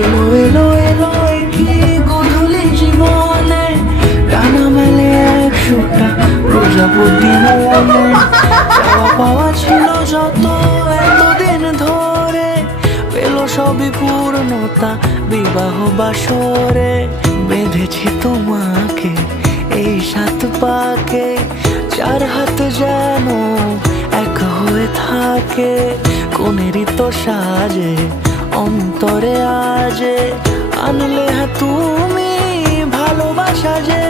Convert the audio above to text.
এলো এলো এলো কি গধূলি জীবনে, ডানা মেলে একশোটা প্রজাপতি মনে। চাওয়া পাওয়া ছিল যত এতদিন ধরে, পেল সবই পূর্ণতা বিবাহ বাসরে। বেঁধেছি তোমাকে এই 7 পাকে, 4 হাত যেন এক হয়ে থাকে। কোনেরই তো সাজে অন্তরে আজে, আনলে হ্যাঁ তুমি ভালোবাসা যে।